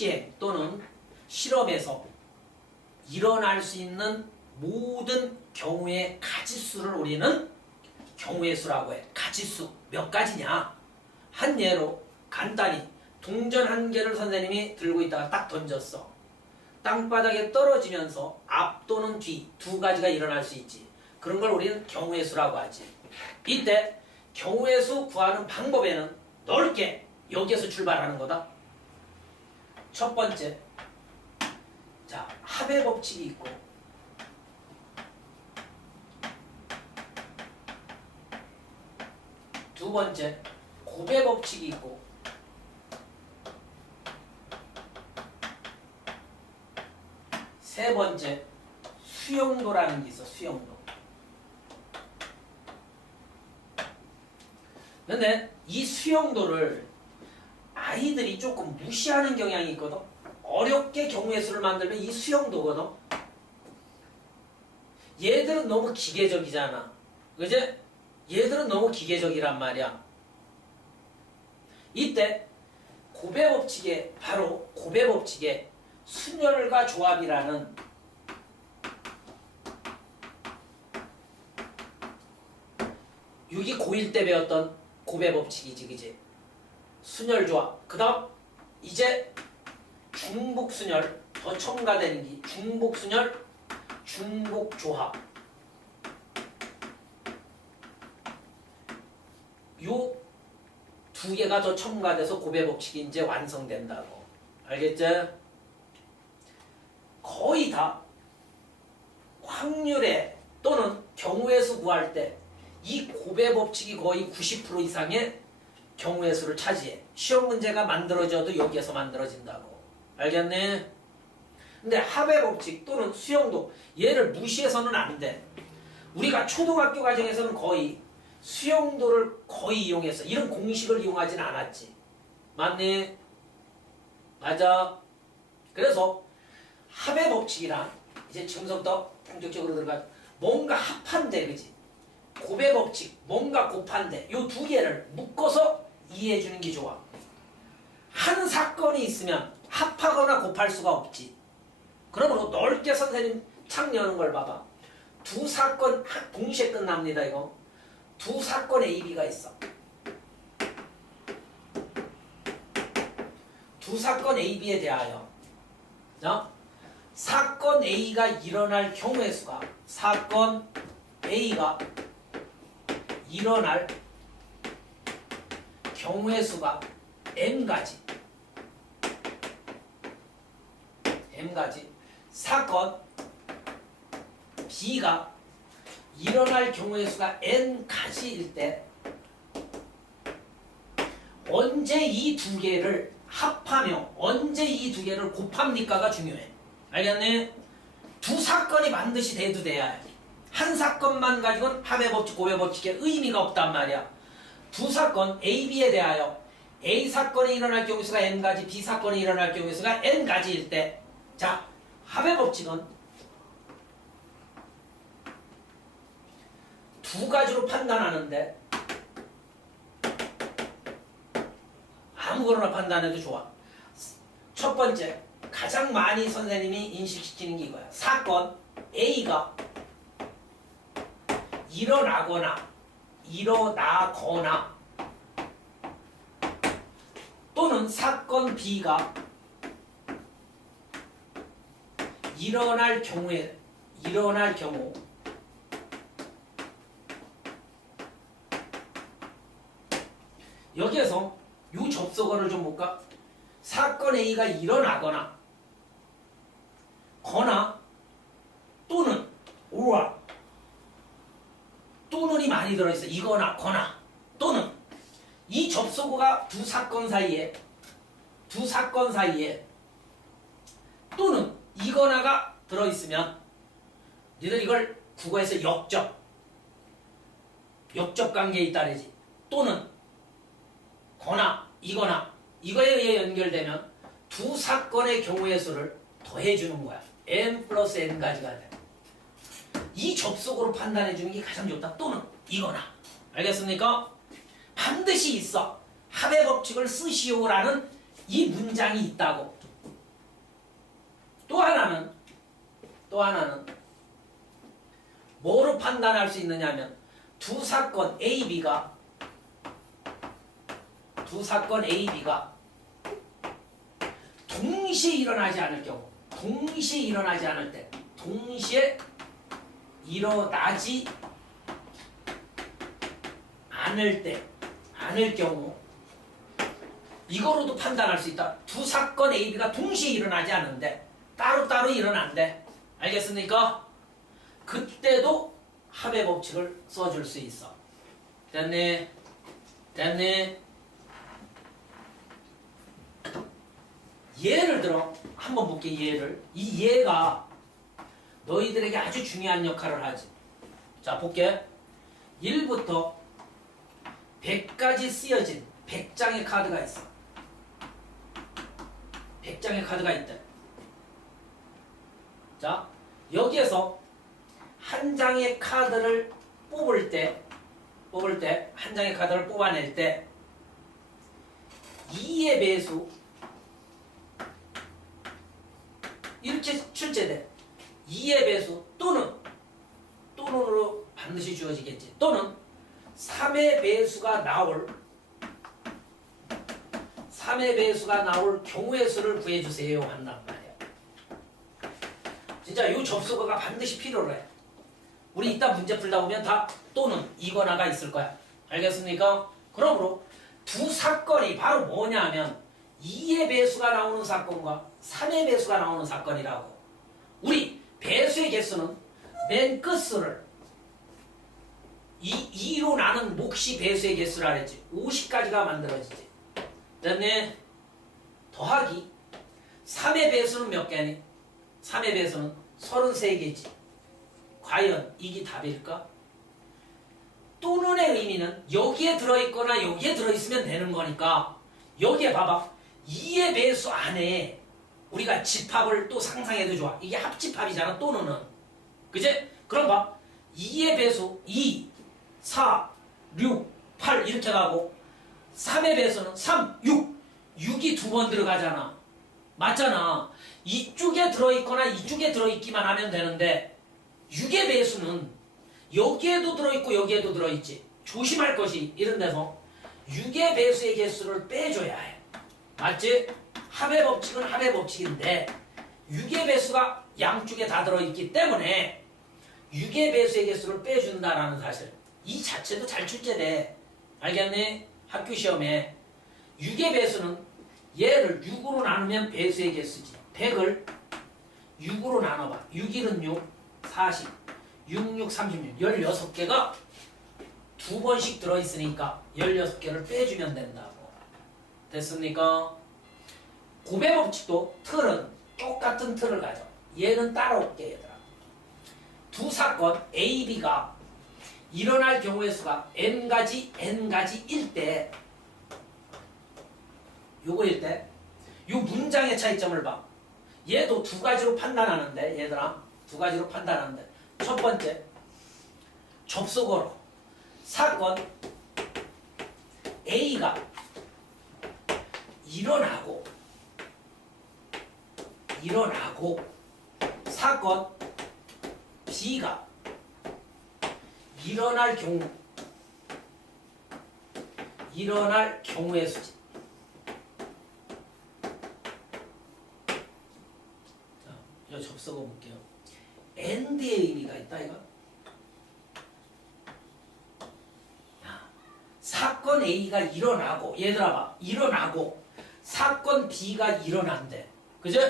시행 또는 실험에서 일어날 수 있는 모든 경우의 가지수를 우리는 경우의 수라고 해. 가지수 몇 가지냐? 한 예로 간단히 동전 한 개를 선생님이 들고 있다가 딱 던졌어. 땅바닥에 떨어지면서 앞 또는 뒤 두 가지가 일어날 수 있지. 그런 걸 우리는 경우의 수라고 하지. 이때 경우의 수 구하는 방법에는 넓게 여기에서 출발하는 거다. 첫 번째, 자, 합의 법칙이 있고, 두 번째, 곱의 법칙이 있고, 세 번째, 수용도라는 게 있어. 수용도. 근데 이 수용도를 아이들이 조금 무시하는 경향이 있거든. 어렵게 경우의 수를 만들면 이 수용도거든. 얘들은 너무 기계적이잖아. 그제? 얘들은 너무 기계적이란 말이야. 이때 곱의 법칙에, 바로 곱의 법칙에 순열과 조합이라는 여기 고1 때 배웠던 곱의 법칙이지, 그지? 순열조합. 그 다음 이제 중복순열, 더 첨가되는 게 중복순열, 중복조합. 요 두 개가 더 첨가돼서 곱의 법칙이 이제 완성된다고. 알겠지? 거의 다 확률에 또는 경우의 수 구할 때 이 곱의 법칙이 거의 90% 이상의 경우의 수를 차지해. 시험 문제가 만들어져도 여기에서 만들어진다고. 알겠네? 근데 합의 법칙 또는 수용도, 얘를 무시해서는 안 돼. 우리가 초등학교 과정에서는 거의 수용도를 거의 이용했어. 이런 공식을 이용하진 않았지. 맞니? 맞아. 그래서 합의 법칙이란 이제 지금부터 본격적으로 들어가 뭔가 합한데, 그지? 곱의 법칙, 뭔가 곱한데 요 두 개를 묶어서 이해해 주는 게 좋아. 한 사건이 있으면 합하거나 곱할 수가 없지. 그러므로 넓게 선생님 창 여는 걸 봐봐. 두 사건 동시에 끝납니다. 이거 두 사건 A, B가 있어. 두 사건 A, B에 대하여 사건 A가 일어날 경우의 수가, 사건 A가 일어날 경우의 수가 M가지. 사건 B가 일어날 경우의 수가 N가지일 때 언제 이 두 개를 합하며 언제 이 두 개를 곱합니까가 중요해. 알겠네? 두 사건이 반드시 돼도 돼야 해. 한 사건만 가지고는 합의 법칙, 곱의 법칙에 의미가 없단 말이야. 두 사건 A, B에 대하여 A 사건이 일어날 경우 수가 N가지, B 사건이 일어날 경우 수가 N가지일 때, 자, 합의 법칙은 두 가지로 판단하는데 아무거나 판단해도 좋아. 첫 번째, 가장 많이 선생님이 인식시키는 게 이거야. 사건 A가 일어나거나 또는 사건 B가 일어날 경우 여기에서 요 접속어를 좀 볼까? 사건 A가 일어나거나 또는 또는이 많이 들어있어. 이거나 거나 또는 이 접속어가 두 사건 사이에 또는 이거나가 들어있으면 니들 이걸 국어에서 역접 관계에 있다 그러지. 또는 거나 이거나 이거에 의해 연결되면 두 사건의 경우의 수를 더해주는 거야. n 플러스 n가지가 돼. 이 접속으로 판단해 주는 게 가장 좋다. 또는 이거나. 알겠습니까? 반드시 있어. 합의 법칙을 쓰시오라는 이 문장이 있다고. 또 하나는 뭐로 판단할 수 있느냐면 두 사건 A, B가 동시에 일어나지 않을 경우, 동시에 일어나지 않을 때, 동시에 일어나지 않을 경우 이거로도 판단할 수 있다. 두 사건 A, B가 동시에 일어나지 않는데 따로따로 일어난대. 알겠습니까? 그때도 합의 법칙을 써줄 수 있어. 됐네? 예를 들어 한번 볼게. 예를. 이 예가 너희들에게 아주 중요한 역할을 하지. 자, 볼게. 1부터 100까지 쓰여진 100장의 카드가 있어. 100장의 카드가 있대. 자, 여기에서 한 장의 카드를 뽑을 때 한 장의 카드를 뽑아낼 때 2의 배수 이렇게 출제돼. 2의 배수 또는으로 반드시 주어지겠지. 또는 3의 배수가 나올 경우의 수를 구해주세요 한단 말이야. 진짜 이 접속어가 반드시 필요로 해. 우리 이따 문제 풀다 보면 다 또는 이거나가 있을 거야. 알겠습니까? 그러므로 두 사건이 바로 뭐냐면 2의 배수가 나오는 사건과 3의 배수가 나오는 사건이라고. 우리 배수의 개수는 맨 끝수를 2로 나눈 몫이 배수의 개수라 그랬지. 50까지가 만들어지지. 그다음에 더하기 3의 배수는 몇 개니? 3의 배수는 33개지. 과연 이게 답일까? 또는의 의미는 여기에 들어있거나 여기에 들어있으면 되는 거니까 여기에 봐봐. 2의 배수 안에 우리가 집합을 또 상상해도 좋아. 이게 합집합이잖아. 또는은. 그제? 그럼 봐. 2의 배수 2, 4, 6, 8 이렇게 가고 3의 배수는 3, 6. 6이 두 번 들어가잖아. 맞잖아. 이쪽에 들어있거나 이쪽에 들어있기만 하면 되는데 6의 배수는 여기에도 들어있고 여기에도 들어있지. 조심할 것이 이런 데서 6의 배수의 개수를 빼줘야 해. 맞지? 합의 법칙은 합의 법칙인데 6의 배수가 양쪽에 다 들어있기 때문에 6의 배수의 개수를 빼준다라는 사실. 이 자체도 잘 출제돼. 알겠니? 학교 시험에 6의 배수는 얘를 6으로 나누면 배수의 개수지. 100을 6으로 나눠봐. 6, 1은 6, 40, 6, 6, 36. 16개가 두 번씩 들어있으니까 16개를 빼주면 된다고. 됐습니까? 곱의 법칙도 틀은 똑같은 틀을 가져. 얘는 따라올게 얘들아. 두 사건 A, B가 일어날 경우의 수가 n가지일 때 요거일 때 요 문장의 차이점을 봐. 얘도 두 가지로 판단하는데 얘들아 두 가지로 판단하는데 첫 번째 접속어로 사건 A가 일어나고 사건 B가 일어날 경우의 수지. 자, 이 접속어 볼게요. and의 의미가 있다 이거. 사건 A가 일어나고 얘들아 봐. 일어나고 사건 B가 일어난대. 그죠?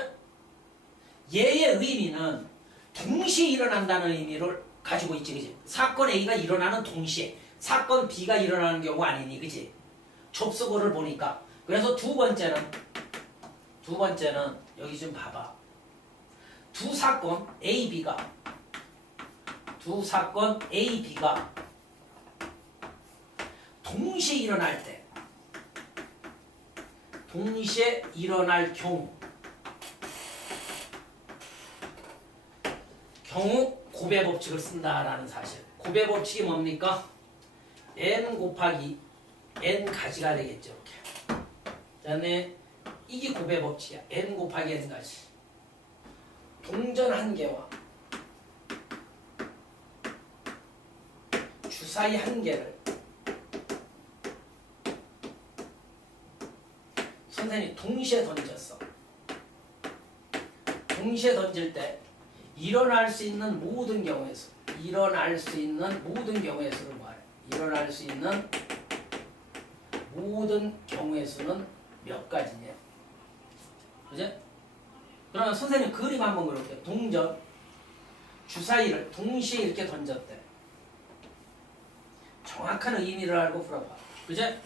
얘의 의미는 동시에 일어난다는 의미를 가지고 있지. 그지? 사건 A가 일어나는 동시에 사건 B가 일어나는 경우 아니니. 그지? 접속어를 보니까. 그래서 두 번째는 여기 좀 봐봐. 두 사건 A, B가 동시에 일어날 때 동시에 일어날 경우 곱의 법칙을 쓴다라는 사실. 곱의 법칙이 뭡니까? n 곱하기 n 가지가 되겠죠. 이렇게. 그다음에 이게 곱의 법칙이야. n 곱하기 n 가지. 동전 한 개와 주사위 한 개를 선생님이 동시에 던졌어. 동시에 던질 때 일어날 수 있는 모든 경우의 수, 일어날 수 있는 모든 경우의 수를 말해. 일어날 수 있는 모든 경우의 수는 몇 가지냐? 그지? 그러면 선생님 그림 한번 그릴게요. 동전, 주사위를 동시에 이렇게 던졌대. 정확한 의미를 알고 풀어봐. 그지?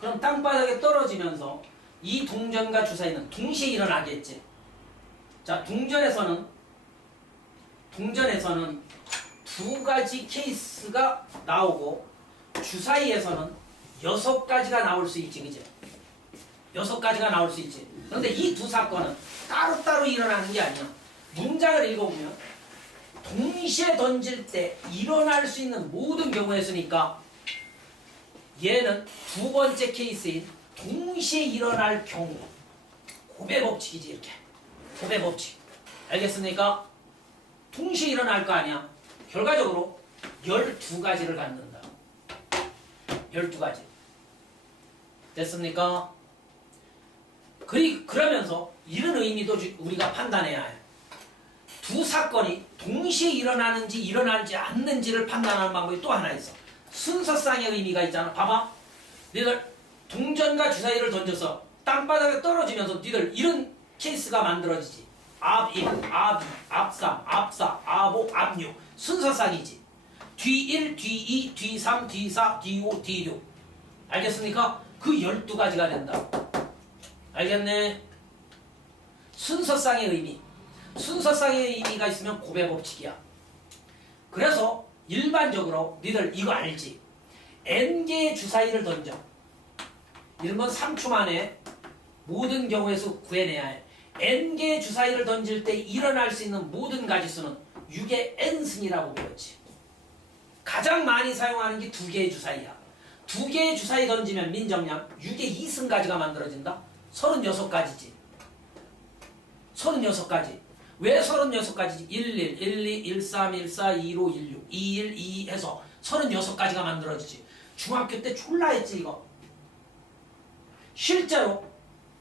그럼 땅바닥에 떨어지면서 이 동전과 주사위는 동시에 일어나겠지. 자, 동전에서는 두 가지 케이스가 나오고 주사위에서는 6가지가 나올 수 있지, 그죠? 6가지가 나올 수 있지. 그런데 이 두 사건은 따로따로 일어나는 게 아니야. 문장을 읽어보면 동시에 던질 때 일어날 수 있는 모든 경우에 쓰니까 얘는 두 번째 케이스인 동시에 일어날 경우 고배 법칙이지. 이렇게 고배 법칙 알겠습니까? 동시에 일어날 거 아니야. 결과적으로 12가지를 갖는다. 12가지 됐습니까? 그러면서 이런 의미도 우리가 판단해야 해. 두 사건이 동시에 일어나는지 일어나지 않는지를 판단하는 방법이 또 하나 있어. 순서상의 의미가 있잖아. 봐봐. 너희들 동전과 주사위를 던져서 땅바닥에 떨어지면서 너희들 이런 케이스가 만들어지지. 앞1, 앞2, 앞3, 앞4, 앞5, 앞6 순서상이지. 뒤1, 뒤2, 뒤3, 뒤4, 뒤5, 뒤6 알겠습니까? 그 12가지가 된다. 알겠네? 순서상의 의미. 순서상의 의미가 있으면 고배 법칙이야. 그래서 일반적으로 니들 이거 알지? n개의 주사위를 던져. 이런 건 3초 만에 모든 경우에서 구해내야 해. n개의 주사위를 던질 때 일어날 수 있는 모든 가지수는 6의 n승이라고 부르지. 가장 많이 사용하는 게 2개의 주사위야. 2개의 주사위 던지면 민정량 6의 2승가지가 만들어진다. 36가지지. 36가지. 왜 36가지지? 11, 12, 13, 14, 15, 16, 21, 22 해서 36가지가 만들어지지. 중학교 때 졸라 했지 이거. 실제로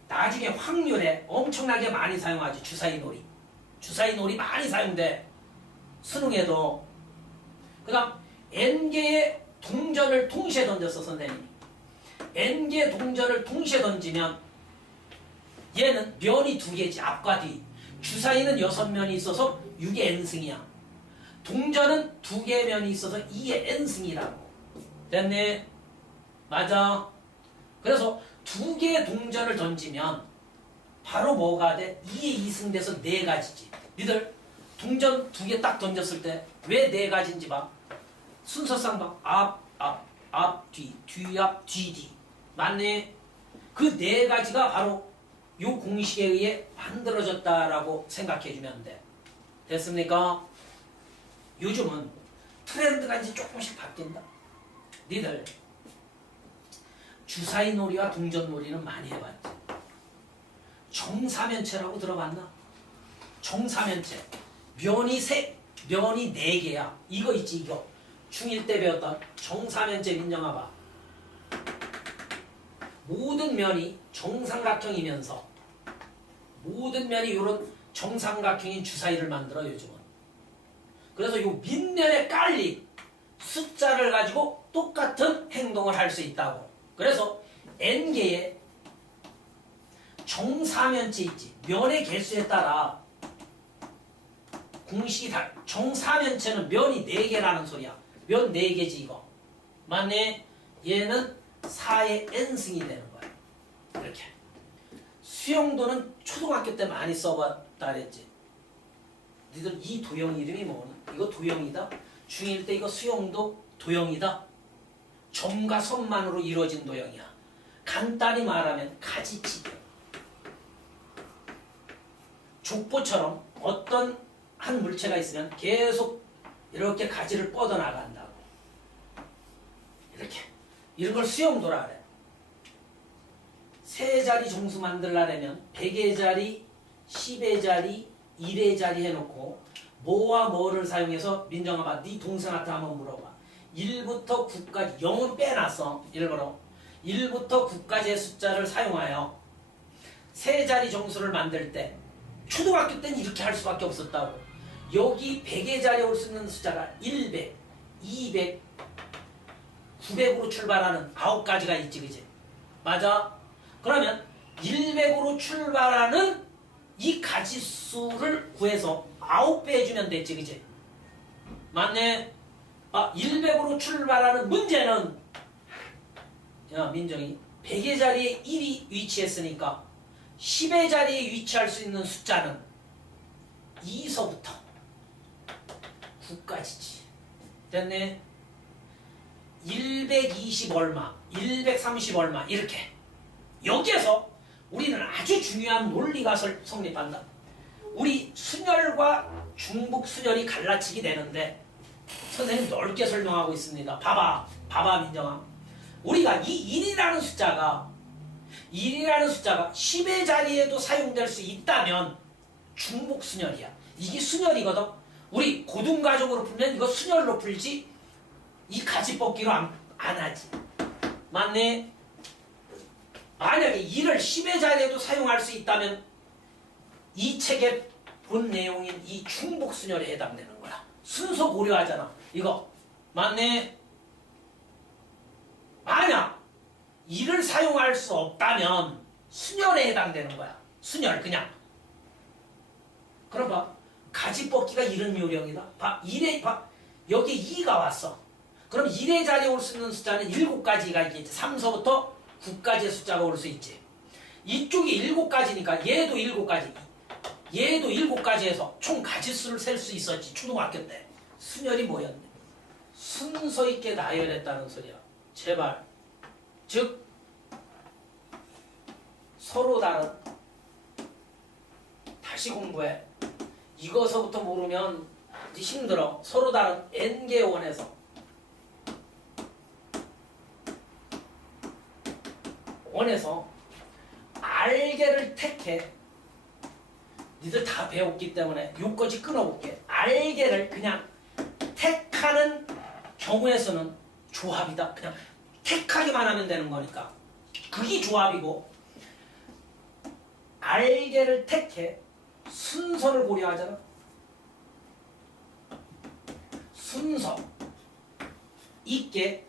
나중에 확률에 엄청나게 많이 사용하지. 주사위 놀이. 주사위 놀이 많이 사용돼. 수능에도. 그 다음 n개의 동전을 동시에 던졌어 선생님이. n개의 동전을 동시에 던지면 얘는 면이 2개지. 앞과 뒤. 주사위는 6면이 있어서 6의 n승이야. 동전은 2개의 면이 있어서 2의 n승이라고. 됐네? 맞아. 그래서 2개의 동전을 던지면 바로 뭐가 돼? 2의 2승 돼서 4가지지. 니들 동전 2개 딱 던졌을 때 왜 4가지인지 봐. 순서상 봐. 앞, 앞, 앞, 뒤, 뒤, 앞, 뒤, 뒤. 맞네? 그 4가지가 바로 요 공식에 의해 만들어졌다라고 생각해주면 돼. 됐습니까? 요즘은 트렌드가 이제 조금씩 바뀐다. 니들 주사위 놀이와 동전 놀이는 많이 해봤지. 정사면체라고 들어봤나? 정사면체. 면이 4개야. 이거 있지 이거. 중1 때 배웠던 정사면체 민정아봐. 모든 면이 정삼각형이면서 모든 면이 이런 정삼각형인 주사위를 만들어 요즘은. 그래서 요 밑면에 깔린 숫자를 가지고 똑같은 행동을 할 수 있다고. 그래서 n개의 정사면체 있지. 면의 개수에 따라 공식이 다. 정사면체는 면이 4개라는 소리야. 면 4개지 이거. 맞네? 얘는 4의 n승이 되는 거야. 이렇게. 수용도는 초등학교 때 많이 써봤다 그랬지. 니들 이 도형 이름이 뭐니? 이거 도형이다? 중1 때 이거 수용도 도형이다? 점과 선만으로 이루어진 도형이야. 간단히 말하면 가지치기. 족보처럼 어떤 한 물체가 있으면 계속 이렇게 가지를 뻗어나간다고. 이렇게. 이런 걸 수용도라 그래. 3자리 정수 만들려면 100의 자리, 10의 자리, 1의 자리 해놓고 뭐와 뭐를 사용해서 민정아 봐. 네 동생한테 한번 물어봐. 1부터 9까지 0은 빼놨어. 일부러 1부터 9까지의 숫자를 사용하여 세 자리 정수를 만들 때 초등학교 때는 이렇게 할 수밖에 없었다고. 여기 100의 자리에 올 수 있는 숫자가 100, 200, 900으로 출발하는 9가지가 있지, 그지? 맞아? 그러면 100으로 출발하는 이 가지수를 구해서 9배 해주면 됐지, 그지? 맞네? 100으로 출발하는 문제는, 야, 민정이 100의 자리에 1이 위치했으니까 10의 자리에 위치할 수 있는 숫자는 2서부터 9까지지. 됐네? 120 얼마, 130 얼마 이렇게. 여기에서 우리는 아주 중요한 논리가 성립한다. 우리 순열과 중복 순열이 갈라치기 되는데 선생님 넓게 설명하고 있습니다. 봐봐 민정아. 우리가 이 1이라는 숫자가 10의 자리에도 사용될 수 있다면 중복 순열이야. 이게 순열이거든. 우리 고등가정으로 풀면 이거 순열로 풀지 이 가지 뽑기로 안 하지. 맞네? 만약에 1을 10의 자리에도 사용할 수 있다면 이 책의 본 내용인 이 중복 순열에 해당되는 거야. 순서 고려하잖아. 이거 맞네? 만약 1을 사용할 수 없다면 순열에 해당되는 거야. 순열 그냥. 그럼 봐. 가지 뽑기가 이런 요령이다. 봐. 여기 2가 왔어. 그럼 1의 자리에 올 수 있는 숫자는 7가지가 있겠지. 3서부터 9까지의 숫자가 올 수 있지. 이쪽이 7가지니까 얘도 7가지. 얘도 7가지에서 총 가지수를 셀 수 있었지. 초등학교 때. 순열이 뭐였네? 순서 있게 나열했다는 소리야. 제발. 즉 서로 다른 다시 공부해. 이거서부터 모르면 이제 힘들어. 서로 다른 n개 원에서 R개를 택해. 니들 다 배웠기 때문에 요까지 끊어볼게. R개를 그냥 택하는 경우에서는 조합이다. 그냥 택하기만 하면 되는 거니까. 그게 조합이고 R개를 택해 순서를 고려하잖아. 순서 있게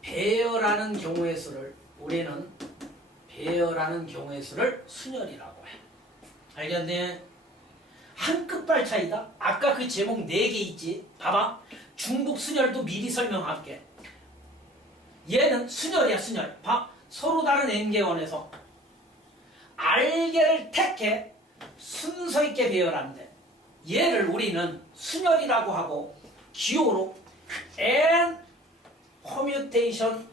배열하는 경우의 수를 우리는 배열하는 경우의 수를 순열이라고 해. 알겠네? 한 끗발 차이다. 아까 그 제목 4개 있지? 봐봐. 중복 순열도 미리 설명할게. 얘는 순열이야, 순열. 봐. 서로 다른 n개원에서 R개를 택해 순서 있게 배열하는데 얘를 우리는 순열이라고 하고 기호로 n 퍼뮤테이션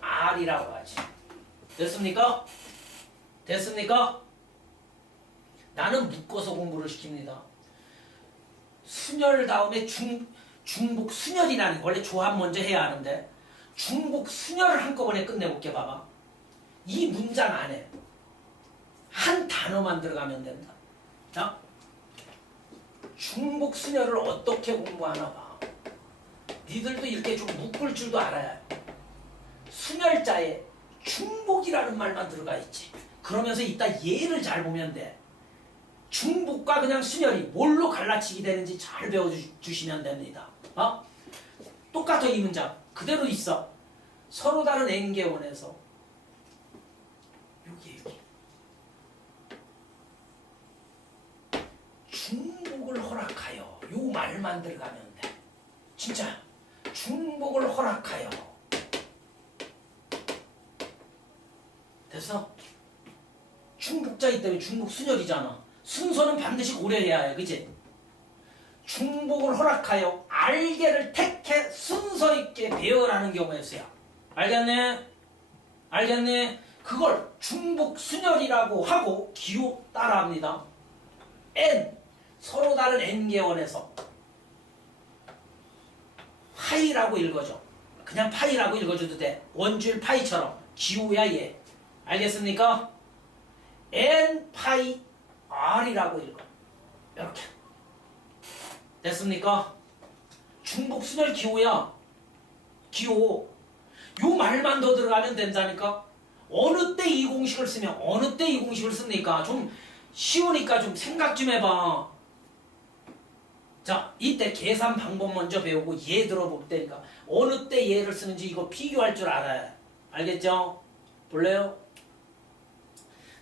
R이라고 하지. 됐습니까? 됐습니까? 나는 묶어서 공부를 시킵니다. 순열 다음에 중복 순열이라는 원래 조합 먼저 해야 하는데 중복 순열을 한꺼번에 끝내볼게. 봐봐. 이 문장 안에 한 단어만 들어가면 된다. 자, 중복 순열을 어떻게 공부하나 봐. 니들도 이렇게 좀 묶을 줄도 알아야 해. 순열자에 중복이라는 말만 들어가 있지. 그러면서 이따 예를 잘 보면 돼. 중복과 그냥 순열이 뭘로 갈라치기 되는지 잘 배워주시면 됩니다. 똑같아. 이 문장 그대로 있어. 서로 다른 n개원에서 여기 중복을 허락하여 요 말만 들어가면 돼. 진짜 중복을 허락하여. 됐어? 중복자이기 때문에 중복 순열이잖아. 순서는 반드시 고려해야 해. 그치? 중복을 허락하여 R개를 택해 순서 있게 배열하는 경우의 수야. 알겠네? 알겠네? 그걸 중복 순열이라고 하고 기호 따라합니다. n 서로 다른 n개원에서 파이라고 읽어줘. 그냥 파이라고 읽어줘도 돼. 원주율 파이처럼 기호야 얘. 알겠습니까? n 파이 r이라고 읽어. 이렇게. 됐습니까? 중복순열 기호야. 기호. 요 말만 더 들어가면 된다니까. 어느 때 이 공식을 쓰면 어느 때 이 공식을 씁니까? 좀 쉬우니까 좀 생각 좀 해봐. 자, 이때 계산 방법 먼저 배우고 얘 들어볼 테니까 어느 때 얘를 쓰는지 이거 비교할 줄 알아야. 알겠죠? 볼래요?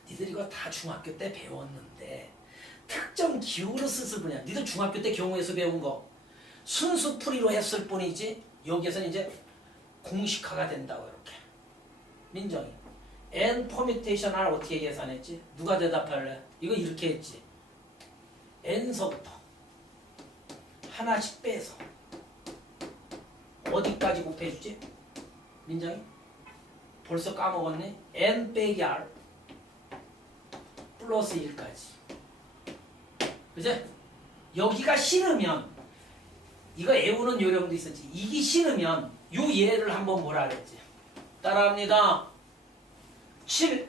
니들 이거 다 중학교 때 배웠는데 특정 기호로 쓸 뿐이야. 니들 중학교 때 경우에서 배운 거 순수 풀이로 했을 뿐이지 여기에서는 이제 공식화가 된다고 이렇게. 민정이 n 퍼뮤테이션 r 어떻게 계산했지? 누가 대답할래? 이거 이렇게 했지. n서부터 하나씩 빼서 어디까지 곱해주지? 민정이? 벌써 까먹었네? n 빼기 r 플러스 1까지. 그제? 여기가 싫으면 이거 애우는 요령도 있었지. 이기 싫으면 요 얘를 한번 뭐라 그랬지? 따라합니다. 7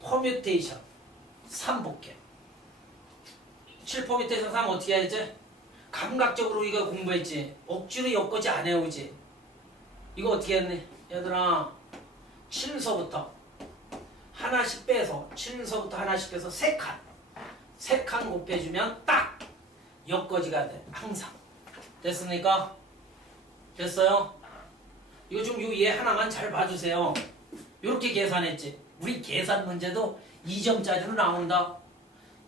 퍼뮤테이션 3 볼게. 7 퍼뮤테이션 3 어떻게 해야지? 감각적으로 이거 공부했지. 억지로 엮어지 안 해오지. 이거 어떻게 했니? 얘들아 7서부터 하나씩 빼서 7서부터 하나씩 빼서 3칸 3칸 곱해주면 딱 엮어지가 돼. 항상. 됐습니까? 됐어요? 이거 좀 요 얘 하나만 잘 봐주세요. 이렇게 계산했지. 우리 계산 문제도 2점짜리로 나온다.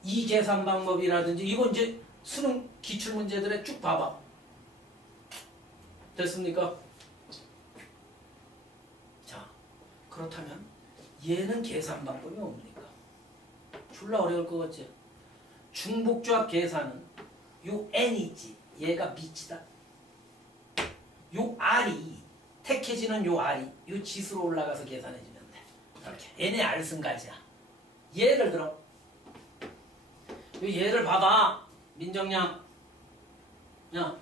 이 계산 방법이라든지 이거 이제 수능 기출문제들에 쭉 봐봐. 됐습니까? 자, 그렇다면 얘는 계산 방법이 뭡니까? 졸라 어려울 것 같지? 중복조합 계산은 요 n이지. 얘가 밑이다. 요 r이 택해지는 요 r이 요 지수로 올라가서 계산해주면 돼. 이렇게 n의 r승가지야. 예를 들어 요 얘를 봐봐. 민정양 야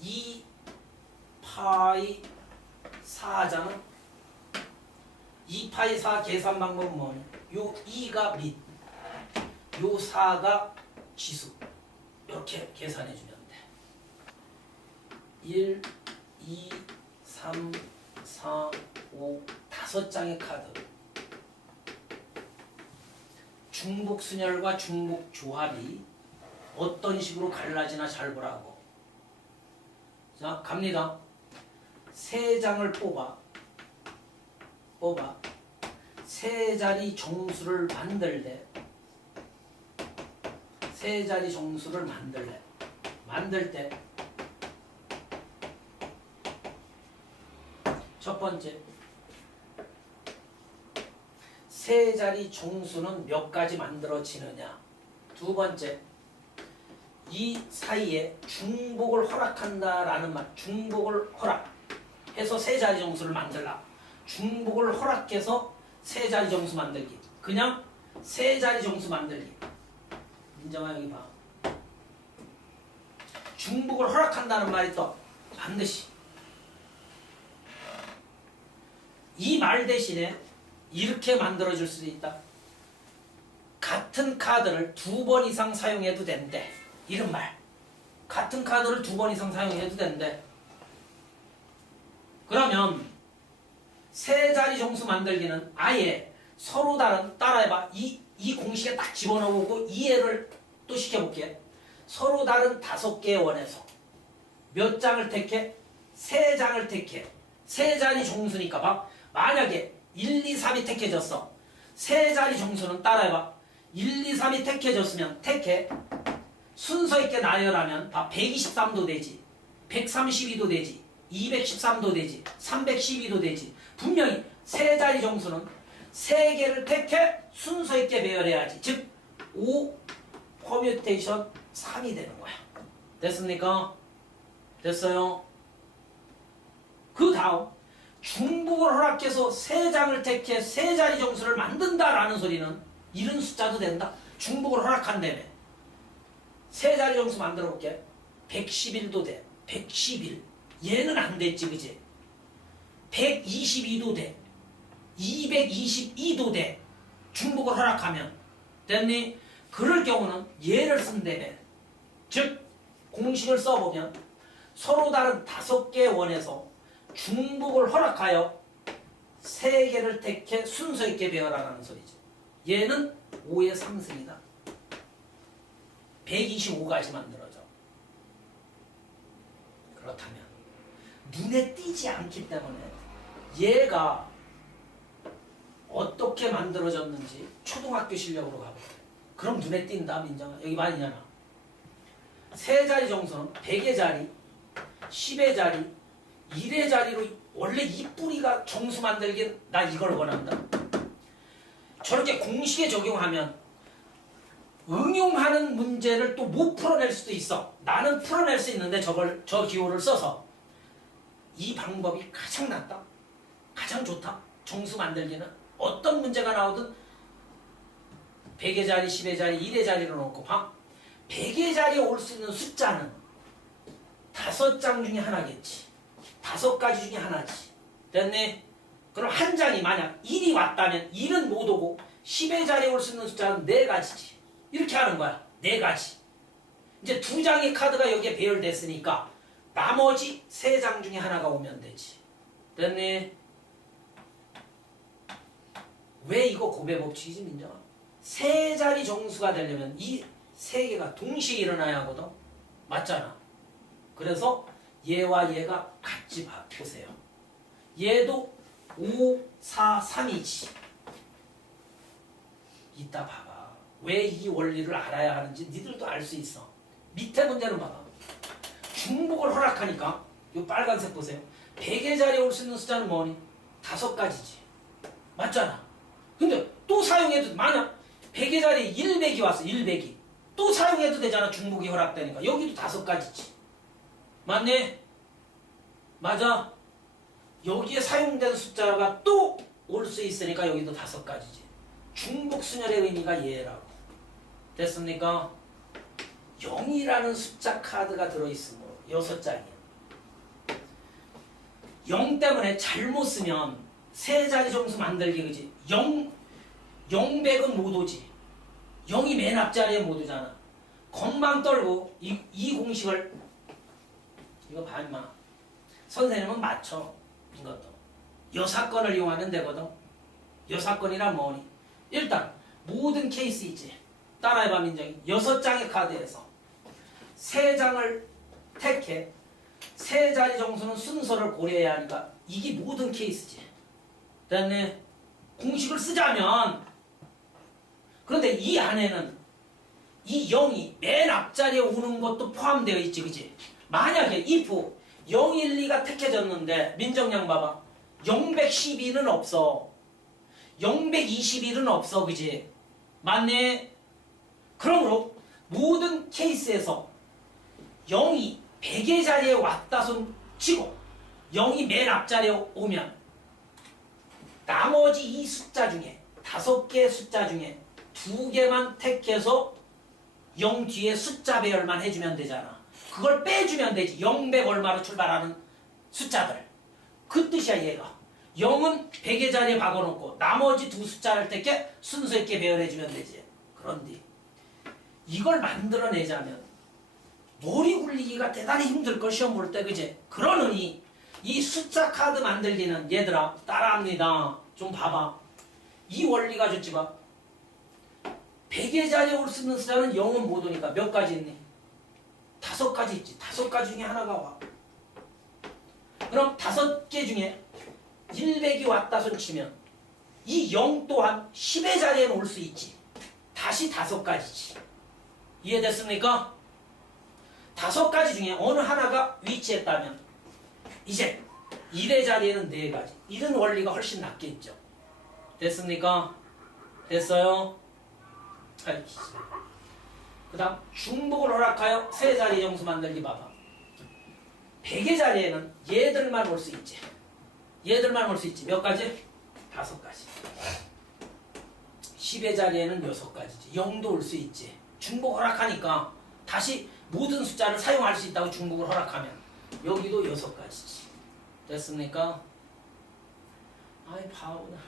2 파이 4잖아. 2 파이 4 계산 방법은 뭐냐? 요 2가 밑, 요 4가 지수. 이렇게 계산해주면 돼. 1, 2, 3, 4, 5, 5장의 카드. 중복순열과 중복조합이 어떤 식으로 갈라지나 잘 보라고. 자, 갑니다. 3장을 뽑아. 3자리 정수를 만들래. 3자리 정수를 만들래. 만들 때 첫 번째 3자리 정수는 몇 가지 만들어지느냐. 두 번째 이 사이에 중복을 허락한다라는 말. 중복을 허락해서 3자리 정수를 만들라. 중복을 허락해서 3자리 정수 만들기. 그냥 3자리 정수 만들기. 민정아 여기 봐. 중복을 허락한다는 말이 또 반드시 이 말 대신에 이렇게 만들어줄 수도 있다. 같은 카드를 2번 이상 사용해도 된대. 이런 말. 같은 카드를 2번 이상 사용해도 된대. 그러면 3자리 정수 만들기는 아예 서로 다른, 따라해봐. 이 공식에 딱 집어넣고 이해를 또 시켜볼게. 서로 다른 5개의 원에서 몇 장을 택해? 3장을 택해. 3자리 정수니까 봐. 만약에 1, 2, 3이 택해졌어. 3자리 정수는 따라해봐. 1, 2, 3이 택해졌으면 택해. 순서 있게 나열하면 봐. 123도 되지. 132도 되지. 213도 되지. 312도 되지. 분명히 3자리 정수는 3개를 택해 순서 있게 배열해야지. 즉 5 퍼뮤테이션 3이 되는 거야. 됐습니까? 됐어요? 그 다음 중복을 허락해서 3장을 택해 3자리 정수를 만든다라는 소리는 이런 숫자도 된다. 중복을 허락한다며. 3자리 정수 만들어 볼게. 111도 돼. 111. 얘는 안 됐지, 그지? 122도 돼. 222도 돼. 중복을 허락하면 됐니? 그럴 경우는 예를 쓴다며. 즉 공식을 써보면 서로 다른 5개의 원에서 중복을 허락하여 3개를 택해 순서 있게 배열하라는 소리죠. 얘는 5의 3승이다. 125가지 만들어져. 그렇다면 눈에 띄지 않기 때문에 얘가 어떻게 만들어졌는지 초등학교 실력으로 가보자. 그럼 눈에 띈다, 민정아. 여기 말이잖아. 3자리 정수는 100의 자리, 10의 자리, 1의 자리로 원래 이 뿌리가 정수 만들기 나 이걸 원한다. 저렇게 공식에 적용하면 응용하는 문제를 또 못 풀어낼 수도 있어. 나는 풀어낼 수 있는데 저 기호를 써서 이 방법이 가장 낫다. 가장 좋다. 정수 만들기는 어떤 문제가 나오든 100의 자리, 10의 자리, 1의 자리로 놓고 봐. 100의 자리에 올 수 있는 숫자는 5장 중에 하나겠지. 5가지 중에 하나지. 됐네? 그럼 한 장이 만약 1이 왔다면 1은 못 오고 10의 자리에 올 수 있는 숫자는 4가지지. 이렇게 하는 거야. 4가지. 이제 2장의 카드가 여기에 배열됐으니까 나머지 3장 중에 하나가 오면 되지. 됐네? 왜 이거 고배 법칙이지, 민정아? 3자리 정수가 되려면 이 3개가 동시에 일어나야 하거든. 맞잖아. 그래서 얘와 얘가 같이 보세요. 얘도 5, 4, 3이지. 이따 봐봐. 왜 이 원리를 알아야 하는지 니들도 알 수 있어. 밑에 문제는 봐봐. 중복을 허락하니까 이 빨간색 보세요. 100의 자리에 올 수 있는 숫자는 뭐니? 5가지지. 맞잖아. 근데 또 사용해도 만약 100의 자리에 100이 왔어. 100이. 또 사용해도 되잖아. 중복이 허락되니까. 여기도 5가지지. 맞네? 맞아. 여기에 사용된 숫자가 또 올 수 있으니까 여기도 5가지지. 중복 순열의 의미가 얘라고. 됐습니까? 0이라는 숫자 카드가 들어있으므로 6장이야. 0 때문에 잘못 쓰면 3자리 정수 만들기, 그지? 000은 못 오지. 0이 맨 앞자리에 못 오잖아. 겁만 떨고 이 공식을 이거 봐 임마. 선생님은 맞춰. 이것도 여사건을 이용하면 되거든. 여사건이란 뭐니? 일단 모든 케이스 있지. 따라해봐 민정이. 6장의 카드에서 3장을 택해 3자리 정수는 순서를 고려해야 하니까 이게 모든 케이스지. 됐네? 공식을 쓰자면, 그런데 이 안에는 이 0이 맨 앞자리에 오는 것도 포함되어 있지, 그지? 만약에 if 0, 1, 2가 택해졌는데 민정량 봐봐. 012는 없어. 021은 없어, 그지? 맞네? 그러므로 모든 케이스에서 0이 100의 자리에 왔다 손 치고 0이 맨 앞자리에 오면 나머지 이 숫자 중에 5개의 숫자 중에 2개만 택해서 0 뒤에 숫자 배열만 해주면 되잖아. 그걸 빼주면 되지. 0, 100 얼마로 출발하는 숫자들. 그 뜻이야 얘가. 0은 100의 자리에 박아놓고 나머지 2 숫자를 택해 순서 있게 배열해주면 되지. 그런데 이걸 만들어내자면 머리 굴리기가 대단히 힘들걸 시험 볼 때, 그지? 그러느니 이 숫자 카드 만들기는 얘들아 따라합니다. 좀 봐봐. 이 원리가 좋지 봐. 100의 자리에 올 수 있는 숫자는 0은 못 오니까 몇 가지 있니? 5가지 있지. 5가지 중에 하나가 와. 그럼 5개 중에 100이 왔다 손 치면 이 0 또한 10의 자리에 올 수 있지. 다시 5가지지. 이해됐습니까? 5가지 중에 어느 하나가 위치했다면 이제 1의 자리에는 4가지. 이런 원리가 훨씬 낫겠죠. 됐습니까? 됐어요? 그 다음 중복을 허락하여 3자리 정수 만들기 봐봐. 100의 자리에는 얘들만 올 수 있지. 얘들만 올 수 있지. 몇 가지? 5가지. 10의 자리에는 6가지지. 0도 올 수 있지. 중복 허락하니까 다시 모든 숫자를 사용할 수 있다고 중복을 허락하면 여기도 6가지지. 됐습니까? 아이 바보다.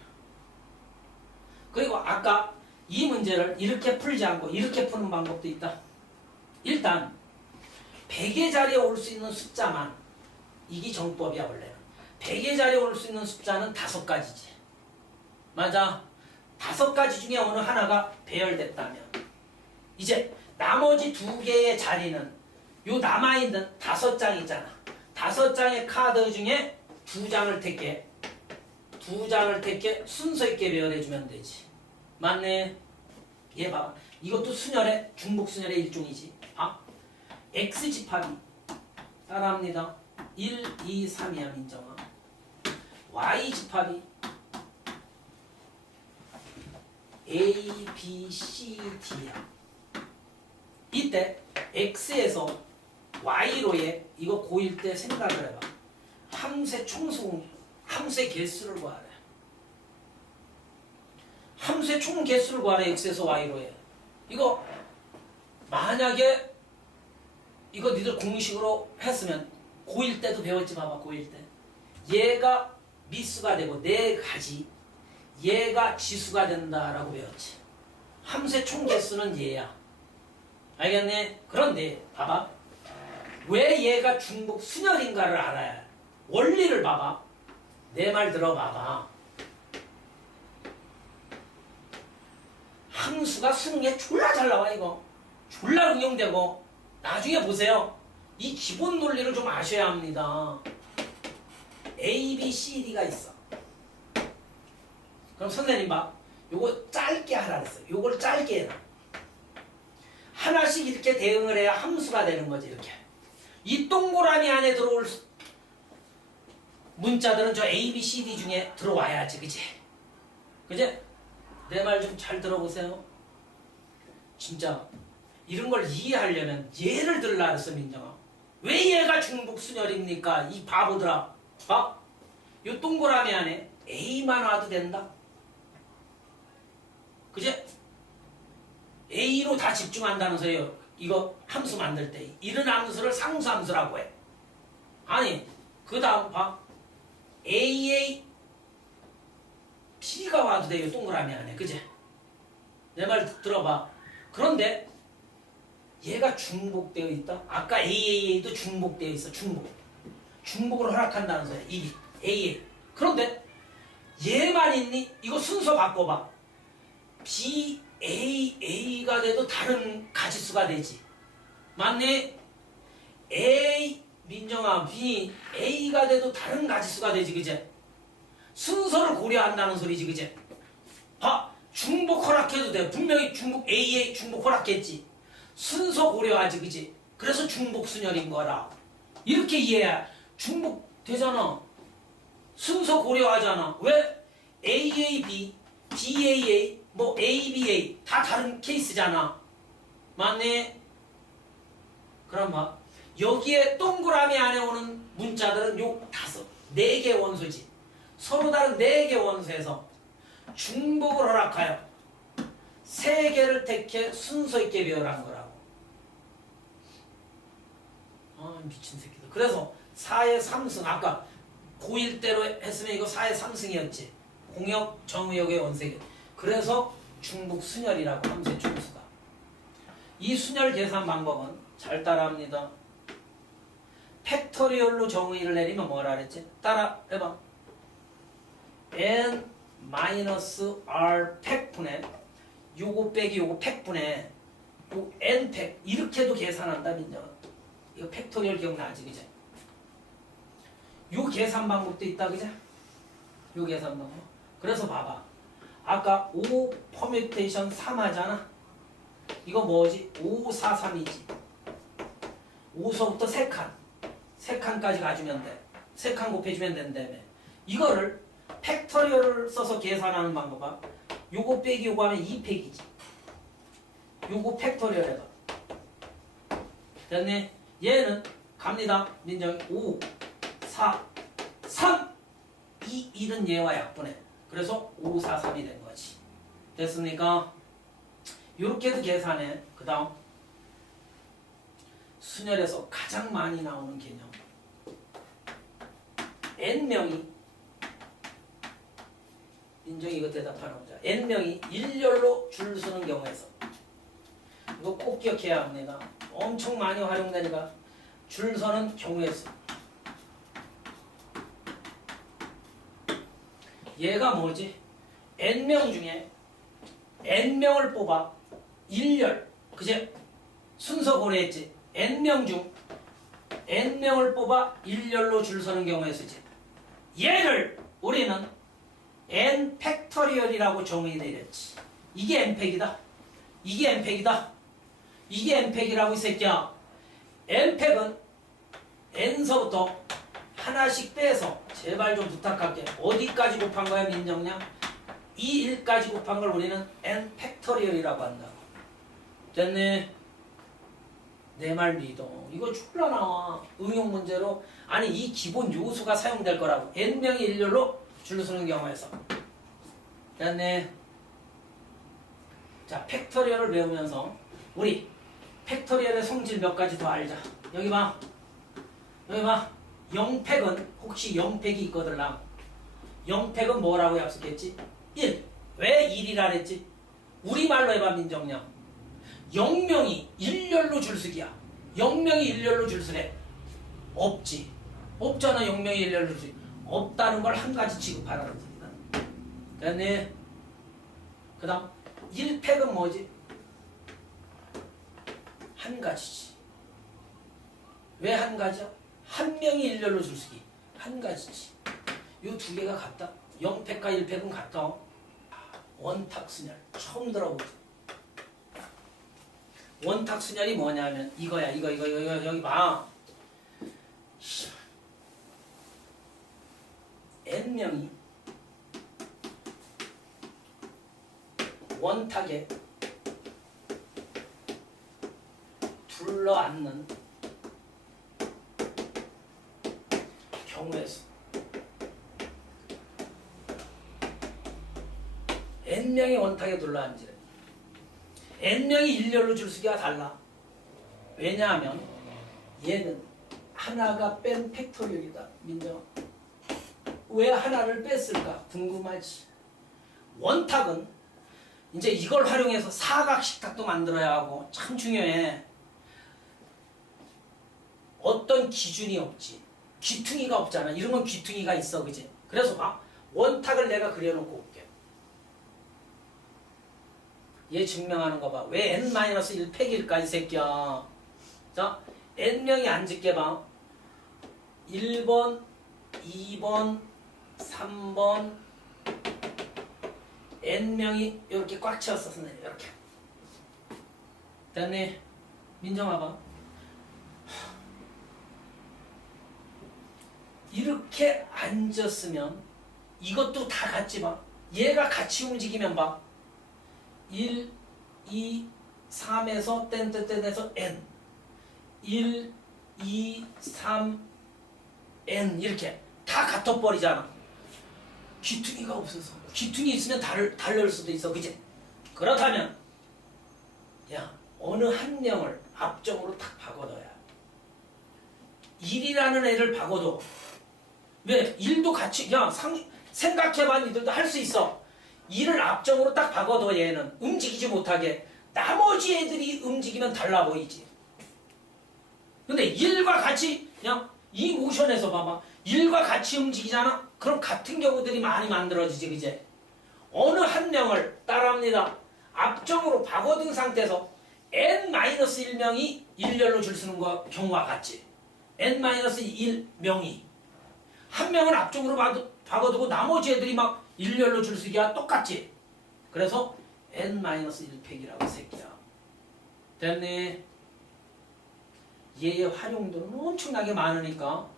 그리고 아까 이 문제를 이렇게 풀지 않고 이렇게 푸는 방법도 있다. 일단 100의 자리에 올 수 있는 숫자만, 이게 정법이야 원래는. 100의 자리에 올 수 있는 숫자는 5가지지. 맞아. 5가지 중에 어느 하나가 배열됐다면 이제 나머지 2개의 자리는 요 남아있는 5장 있잖아. 5장의 카드 중에 2장을 택해. 2장을 택해 순서 있게 배열해주면 되지. 맞네. 얘 봐봐. 이것도 순열의 중복 순열의 일종이지. 봐. X집합이 따라합니다. 1, 2, 3이야 민정아. Y집합이 A, B, C, D야. 이때 X에서 Y로의 이거 고일 때 생각을 해봐. 함수의 총수, 함수의 개수를 구하래. 함수의 총 개수를 구하래. X에서 Y로의. 이거 만약에 이거 니들 공식으로 했으면 고1 때도 배웠지. 봐봐. 고1 때 얘가 미수가 되고 4가지, 얘가 지수가 된다라고 배웠지. 함수의 총 개수는 얘야. 알겠네? 그런데 봐봐. 왜 얘가 중복 순열인가를 알아야 해. 원리를 봐봐. 내 말 들어봐봐. 함수가 수능에 졸라 잘 나와. 이거 졸라 응용되고. 나중에 보세요. 이 기본 논리를 좀 아셔야 합니다. A, B, C, D가 있어. 그럼 선생님 봐. 요거 짧게 하라 그랬어. 요걸 짧게 해라. 하나씩 이렇게 대응을 해야 함수가 되는 거지. 이렇게. 이 동그라미 안에 들어올 문자들은 저 A, B, C, D 중에 들어와야지. 그치? 그치? 내 말 좀 잘 들어보세요. 진짜 이런 걸 이해하려면 예를 들라 그랬어. 민정아. 왜 얘가 중복순열입니까? 이 바보들아. 봐. 요 동그라미 안에 A만 와도 된다. 그제? A로 다 집중한다는 소리예요. 이거 함수 만들 때. 이런 함수를 상수함수라고 해. 아니, 그 다음 봐. AA, B가 와도 돼요. 동그라미 안에. 그제? 내 말 들어봐. 그런데 얘가 중복되어 있다. 아까 AAA도 중복되어 있어. 중복을 허락한다는 소리야. 이 AA. 그런데 얘만 있니? 이거 순서 바꿔봐. BAA가 돼도 다른 가지수가 되지. 맞네? A, 민정아, B, A가 돼도 다른 가지수가 되지. 그제? 순서를 고려한다는 소리지. 그제? 봐. 중복 허락해도 돼. 분명히 중복 AA 중복 허락했지. 순서 고려하지. 그지? 그래서 중복순열인 거라. 이렇게 이해해. 중복 되잖아. 순서 고려하잖아. 왜? AAB, BAA, 뭐 ABA 다 다른 케이스잖아. 맞네? 그럼 봐. 여기에 동그라미 안에 오는 문자들은 요 4개 원소지. 서로 다른 4개 원소에서 중복을 허락하여 3개를 택해 순서 있게 배열한 거라고. 아, 미친 새끼들. 그래서 4의 3승. 아까 고1 때로 했으면 이거 4의 3승이었지. 공역, 정의역의 원색이. 그래서 중복 순열이라고 함수의 총수가. 이 순열 계산 방법은 잘 따라합니다. 팩토리얼로 정의를 내리면 뭐라 그랬지? 따라 해봐. n-r 팩분의 요거 빼기 요거 팩분의 요 n 팩 이렇게도 계산한다. 민정아. 이거 팩토리얼 기억나지? 그제? 요 계산 방법도 있다. 그제? 요 계산 방법. 그래서 봐봐. 아까 5 퍼뮤테이션 3 하잖아. 이거 뭐지? 5, 4, 3이지. 5서부터 3칸. 3칸까지 가주면 돼. 3칸 곱해주면 된다며. 이거를 팩토리얼을 써서 계산하는 방법은 요거 빼기 요거 하면 2팩이지. 요거 팩토리얼 해봐. 됐네? 얘는 갑니다. 민정이 5, 4, 3 이 1은 얘와 약분해. 그래서 5, 4, 3이 된 거지. 됐습니까? 요렇게도 계산해. 그 다음 순열에서 가장 많이 나오는 개념. n명이 인정이 이거 대답하는 거죠. n명이 일렬로 줄 서는 경우에서 이거 꼭 기억해야 합니다. 엄청 많이 활용되니까 줄 서는 경우에서 얘가 뭐지? n명 중에 n명을 뽑아 일렬 그제 순서 고려했지. n명 중 n명을 뽑아 일렬로 줄 서는 경우에 쓰지. 얘를 우리는 n 팩토리얼이라고 정의 내렸지. 이게 n팩이다. 이게 n팩이다. 이게 n팩이라고 이 새끼야. n팩은 n서부터 하나씩 빼서 제발 좀 부탁할게. 어디까지 곱한 거야 민정량? 이 1까지 곱한 걸 우리는 n 팩토리얼이라고 한다고. 됐네. 내 말 믿어. 이거 졸라 나와. 응용 문제로. 아니 이 기본 요수가 사용될 거라고. n명이 일렬로 줄 서는 경우에서. 됐네. 자, 팩토리얼을 배우면서 우리 팩토리얼의 성질 몇 가지 더 알자. 여기 봐. 여기 봐. 0팩은 혹시 0팩이 있거들랑 0팩은 뭐라고 약속했지? 1. 왜 1이라 그랬지? 우리말로 해봐 민정량. 0명이 일렬로 줄서기야. 0명이 일렬로 줄서래. 없지. 없잖아. 0명이 일렬로 줄서기. 없다는 걸 한 가지 취급하라는 소리다. 됐네. 그 다음 1팩은 뭐지? 한 가지지. 왜 한 가지야? 한 명이 일렬로 줄서기. 한 가지지. 요 두 개가 같다. 0팩과 1팩은 같다. 원탁순열. 처음 들어보지. 원탁순열이 뭐냐면 이거야. 이거 여기 봐. n명이 원탁에 둘러앉는 경우의 수. n명이 원탁에 둘러앉으래. n명이 일렬로 줄서기가 달라. 왜냐하면 얘는 하나가 뺀 팩토리얼이다. 민정아. 왜 하나를 뺐을까? 궁금하지. 원탁은 이제 이걸 활용해서 사각식탁도 만들어야 하고 참 중요해. 어떤 기준이 없지. 귀퉁이가 없잖아. 이런 건 귀퉁이가 있어. 그지? 그래서 봐. 원탁을 내가 그려놓고 올게. 얘 증명하는 거 봐. 왜 n-1팩일까 이 새끼야. 자, n명이 앉을게 봐. 1번, 2번, 3번 n명이 이렇게 꽉 채웠어. 선생님 이렇게. 됐네. 민정아 봐. 이렇게 앉았으면 이것도 다 같지 봐. 얘가 같이 움직이면 봐. 1, 2, 3에서 땡땡땡에서 n 1, 2, 3, n 이렇게 다 같아버리잖아. 귀퉁이가 없어서. 귀퉁이 있으면 다를 수도 있어. 그치? 그렇다면 야 어느 한 명을 앞쪽으로 탁 박아둬야 1이라는 애를 박아둬. 왜? 1도 같이 생각해봐. 니들도 할 수 있어. 1을 앞쪽으로 딱 박아둬. 얘는 움직이지 못하게. 나머지 애들이 움직이면 달라 보이지. 근데 1과 같이 그냥 이 모션에서 봐봐. 1과 같이 움직이잖아? 그럼 같은 경우들이 많이 만들어지지. 그제? 어느 한 명을 따라합니다. 앞쪽으로 박아둔 상태에서 n-1명이 일렬로 줄 서는 경우와 같지. n-1명이 한 명은 앞쪽으로 박아두고 나머지 애들이 막 일렬로 줄 서기야 똑같지. 그래서 n-1팩이라고 새끼야. 됐네. 얘의 활용도는 엄청나게 많으니까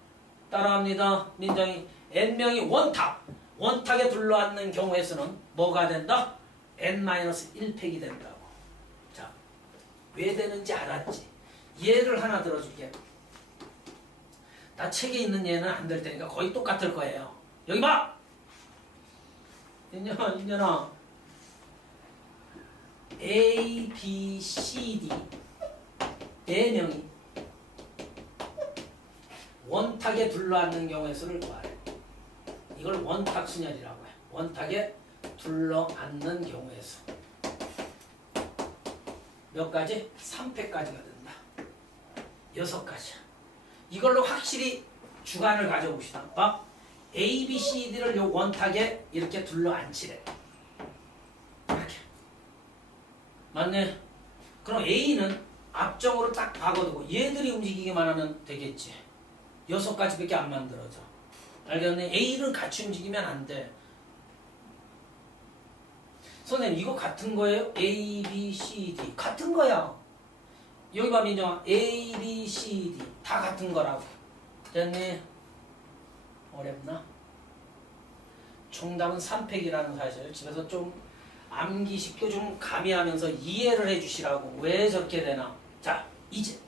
따라합니다. 민정이 n명이 원탁에 둘러앉는 경우에서는 뭐가 된다? n-1팩이 된다고. 자, 왜 되는지 알았지? 예를 하나 들어줄게. 나 책에 있는 얘는 안 될 테니까 거의 똑같을 거예요. 여기 봐! 윤현아 A, B, C, D 4명이 원탁에 둘러앉는 경우의 수를 구하래. 이걸 원탁순열이라고 해. 원탁에 둘러앉는 경우의 수. 몇 가지? 3패까지가 된다. 6가지. 이걸로 확실히 주관을 가져봅시다. 봐. A, B, C, D를 요 원탁에 이렇게 둘러앉히래. 이렇게. 맞네. 그럼 A는 앞정으로 딱 박아두고 얘들이 움직이기만 하면 되겠지. 6가지밖에 안 만들어져. 알겠네? A는 같이 움직이면 안 돼. 선생님 이거 같은 거예요? A, B, C, D 같은 거야. 여기 봐 민정아. A, B, C, D 다 같은 거라고. 됐니? 어렵나? 정답은 3팩이라는 사실 집에서 좀 암기식도 좀 가미하면서 이해를 해주시라고. 왜 저렇게 되나? 자, 이제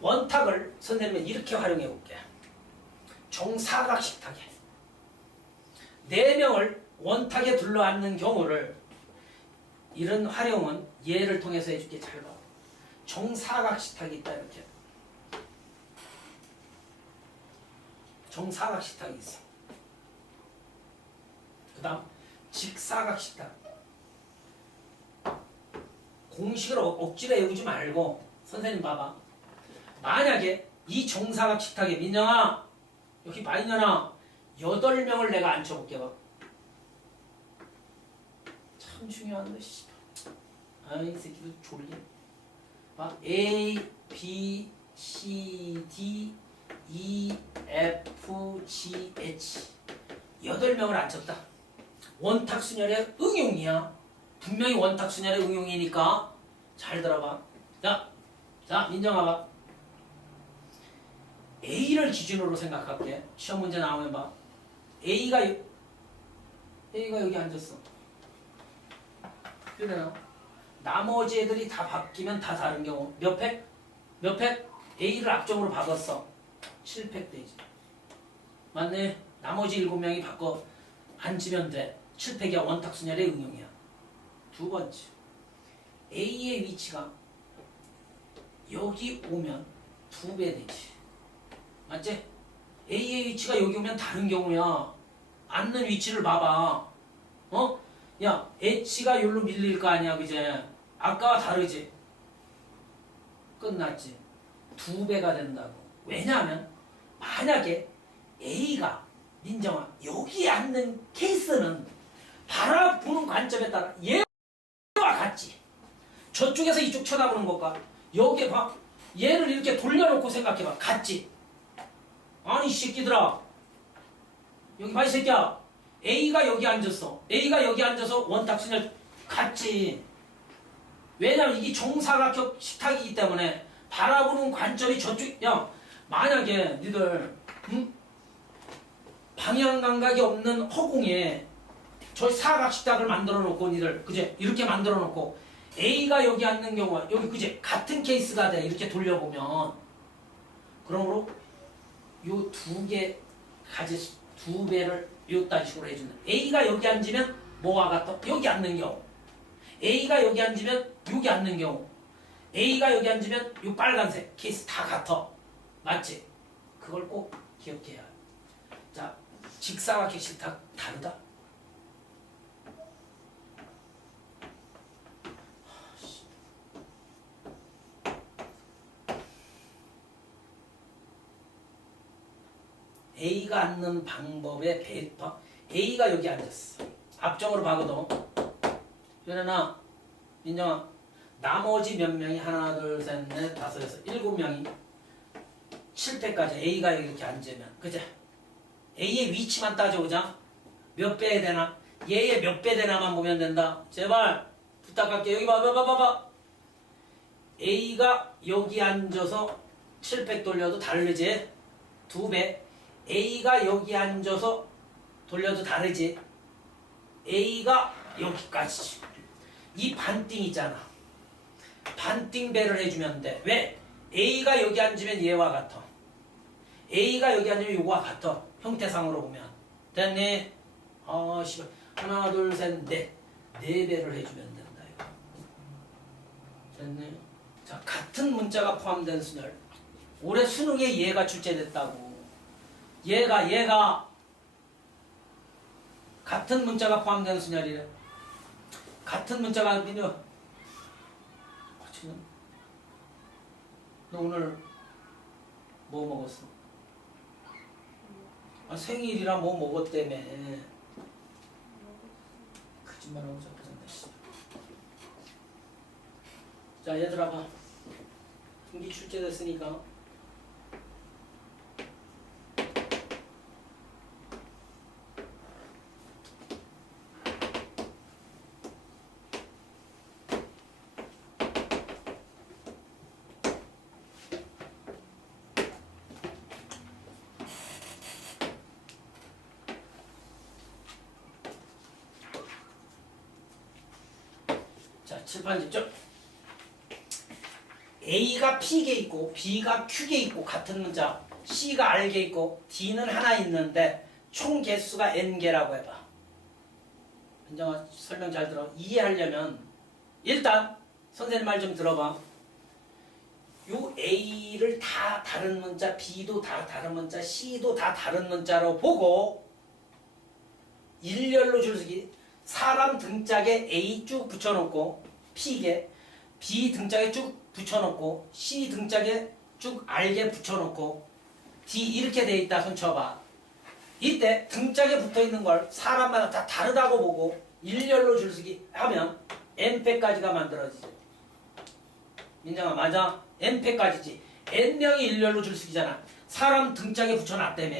원탁을 선생님은 이렇게 활용해 볼게. 정사각식탁에 4명을 원탁에 둘러앉는 경우를 이런 활용은 예를 통해서 해줄게. 잘 봐. 정사각식탁이 있다 이렇게. 정사각식탁이 있어. 그 다음 직사각식탁. 공식을 억지로 외우지 말고 선생님 봐봐. 만약에 이 정사각식탁에 민정아 여기 봐 있냐나 8명을 내가 앉혀볼게 봐. 참 중요한데 씨. 아이 새끼도 졸리. 봐. A, B, C, D, E, F, G, H 8명을 앉혔다. 원탁순열의 응용이야. 분명히 원탁순열의 응용이니까 잘 들어봐. 자 민정아 봐. A를 기준으로 생각할게. 시험 문제 나오면 봐. A가 여기 앉았어. 그래요. 나머지 애들이 다 바뀌면 다 다른 경우. 몇 팩? 몇 팩? A를 앞쪽으로 박았어. 7팩 되지. 맞네. 나머지 7명이 바꿔 앉으면 돼. 7팩이야. 원탁순열의 응용이야. 두 번째. A의 위치가 여기 오면 2배 되지. 맞지? A의 위치가 여기 오면 다른 경우야. 앉는 위치를 봐봐. 어? 야, H가 여기로 밀릴 거 아니야, 그제? 아까와 다르지? 끝났지? 2배가 된다고. 왜냐하면 만약에 A가 민정아 여기 앉는 케이스는 바라보는 관점에 따라 얘와 같지. 저쪽에서 이쪽 쳐다보는 것과 여기 봐. 얘를 이렇게 돌려놓고 생각해봐. 같지? 아니 이 새끼들아 여기 봐 이 새끼야. A가 여기 앉았어. A가 여기 앉아서 원탁순열 같지. 왜냐면 이게 정사각형 식탁이기 때문에 바라보는 관점이 저쪽. 야 만약에 니들 방향 감각이 없는 허공에 저 사각 식탁을 만들어 놓고 니들 그제 이렇게 만들어 놓고 A가 여기 앉는 경우가 여기 그제 같은 케이스가 돼. 이렇게 돌려보면 그러므로 요 2개 가지 2배를 요딴 식으로 해주는. A가 여기 앉으면 뭐와 같아? 여기 앉는 경우. A가 여기 앉으면 여기 앉는 경우. A가 여기 앉으면 요 빨간색 케이스 다 같아. 맞지? 그걸 꼭 기억해야 해. 자, 직사각형 식탁 다르다. A가 앉는 방법의 배터. A가 여기 앉았어. 앞쪽으로 박아도. 연애나 민정아 나머지 몇 명이 하나 둘 셋 넷 다섯 여섯 7명이 7패까지 A가 여기 이렇게 앉으면 그죠? A의 위치만 따져보자. 몇 배 되나? 얘의 몇 배 되나만 보면 된다. 제발 부탁할게. 여기 봐봐. A가 여기 앉아서 7팩 돌려도 다르지? 2배. A가 여기 앉아서 돌려도 다르지? A가 여기까지지. 이 반띵 있잖아. 반띵배를 해주면 돼. 왜? A가 여기 앉으면 얘와 같아. A가 여기 앉으면 요거와 같아. 형태상으로 보면. 됐니? 씨발. 하나, 둘, 셋, 넷. 4배를 해주면 된다. 이거. 됐니? 자, 같은 문자가 포함된 순열. 올해 수능에 얘가 출제됐다고. 얘가 같은 문자가 포함되는 순열이래. 같은 문자가 아니면 너 오늘 뭐 먹었어? 아, 생일이라 뭐 먹었다며. 거짓말하고 자꾸 잔다. 자, 얘들아 봐. 등기 출제됐으니까 자, 칠판 집중. A가 P게 있고 B가 Q게 있고 같은 문자, C가 R게 있고 D는 하나 있는데 총 개수가 N개라고 해봐. 민정아 설명 잘 들어. 이해하려면 일단 선생님 말 좀 들어봐. 요 A를 다 다른 문자, B도 다 다른 문자, C도 다 다른 문자로 보고 일렬로 줄서기 사람 등짝에 A 쭉 붙여놓고 P게 B 등짝에 쭉 붙여놓고 C 등짝에 쭉 R게 붙여놓고 D 이렇게 돼 있다 손 쳐봐. 이때 등짝에 붙어있는 걸 사람마다 다 다르다고 보고 일렬로 줄서기 하면 N패까지가 만들어지죠. 민정아 맞아? N패까지지. N명이 일렬로 줄서기잖아. 사람 등짝에 붙여놨다며.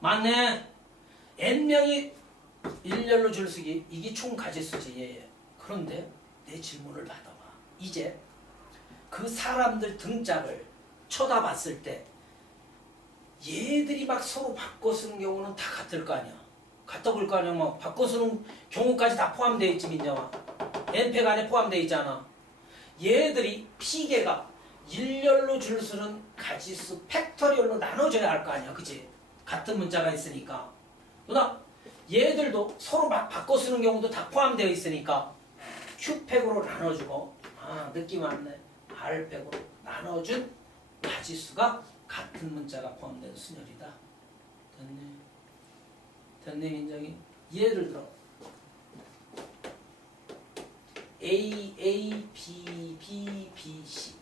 맞네? N명이 일렬로 줄서기 이게 총 가지수지 얘. 그런데 내 질문을 받아봐. 이제 그 사람들 등짝을 쳐다봤을 때 얘들이 막 서로 바꿔 쓰는 경우는 다 같을 거 아니야. 같아 볼 거 아니야. 뭐 바꿔 쓰는 경우까지 다 포함되어 있지 민정아. N팩 안에 포함되어 있잖아. 얘들이 P개가 일렬로 줄 서는 가지수 팩토리얼로 나눠줘야 할 거 아니야. 그치? 같은 문자가 있으니까. 그러나 얘들도 서로 막 바꿔 쓰는 경우도 다 포함되어 있으니까 Q팩으로 나눠주고 느낌 왔네. R팩으로 나눠준 가지수가 같은 문자가 포함된 순열이다. 됐네. 됐네 민정이. 예를 들어 A, A, B, B, B, C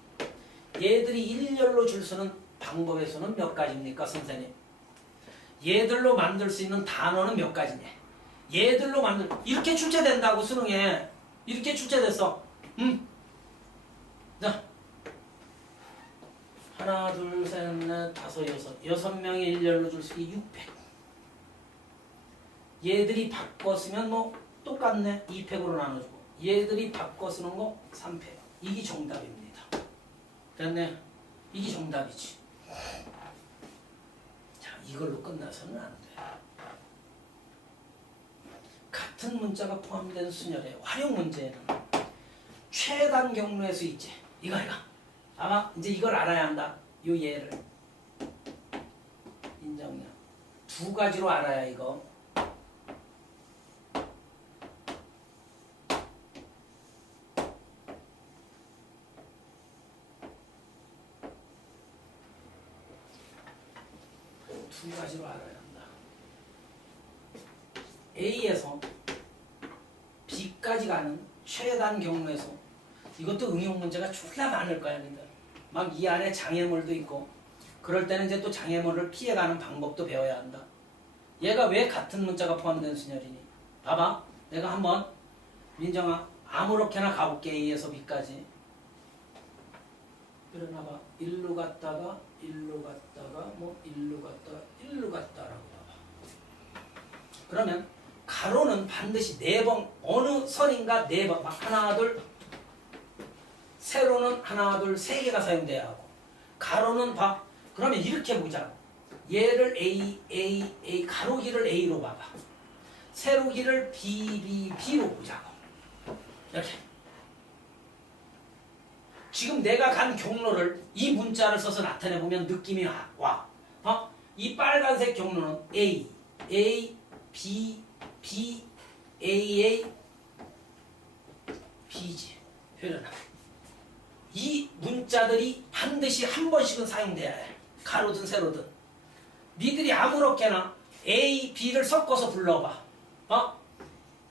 얘들이 일렬로 줄 서는 방법의 수는 몇 가지입니까 선생님? 얘들로 만들 수 있는 단어는 몇 가지냐? 얘들로 이렇게 출제된다고 수능에. 이렇게 출제됐어. 자, 하나, 둘, 셋, 넷, 다섯, 여섯 명의 일렬로 줄서기 6팩. 얘들이 바꿔 쓰면 뭐 똑같네. 2팩으로 나눠주고. 얘들이 바꿔 쓰는 거 3팩. 이게 정답입니다. 됐네. 이게 정답이지. 자, 이걸로 끝나서는 안 돼. 같은 문자가 포함된 순열의 활용 문제에는 최단 경로의 수 있지. 이거. 아마 이제 이걸 알아야 한다. 요 예를. 인정이야. 두 가지로 알아야 이거. 두 가지로 알아야 한다. A에서 B까지 가는 최단 경로에서 이것도 응용 문제가 졸라 많을 거야. 막 이 안에 장애물도 있고 그럴 때는 이제 또 장애물을 피해가는 방법도 배워야 한다. 얘가 왜 같은 문자가 포함된 순열이니? 봐봐. 내가 한번 민정아 아무렇게나 가볼게. A에서 B까지. 일어나봐. 일로 갔다가 일로 갔다가 뭐 일로 갔다가 일로 갔다라고 봐봐. 그러면 가로는 반드시 4번 어느 선인가 4번 하나 둘 세로는 하나 둘 3개가 사용돼야 하고 가로는 봐. 그러면 이렇게 보자. 얘를 A 가로기를 A로 봐봐. 세로기를 B로 보자고. 이렇게. 지금 내가 간 경로를 이 문자를 써서 나타내보면 느낌이 와. 이 빨간색 경로는 A, B, A, B지. 표현아. 이 문자들이 반드시 한 번씩은 사용돼야 해. 가로든 세로든. 니들이 아무렇게나 A, B를 섞어서 불러봐.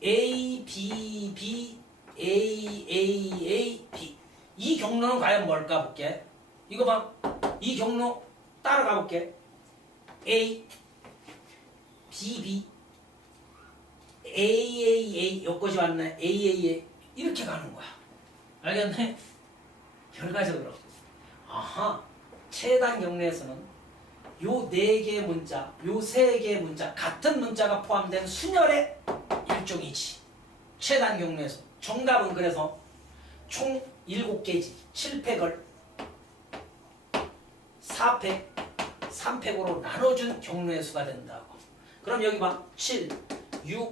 A, B, B, A, A, A, B. 이 경로는 과연 뭘까 볼게. 이거 봐. 이 경로 따라가 볼게. A, B, B, A, A, A. 여기까지 왔네. A, A, A. 이렇게 가는 거야. 알겠네? 결과적으로. 아하. 최단 경로에서는 요 4개의 문자, 요 3개의 문자, 같은 문자가 포함된 순열의 일종이지. 최단 경로에서. 정답은 그래서 총 7개지. 7팩을 4팩, 3팩으로 나눠준 경로의 수가 된다고. 그럼 여기 봐. 7, 6,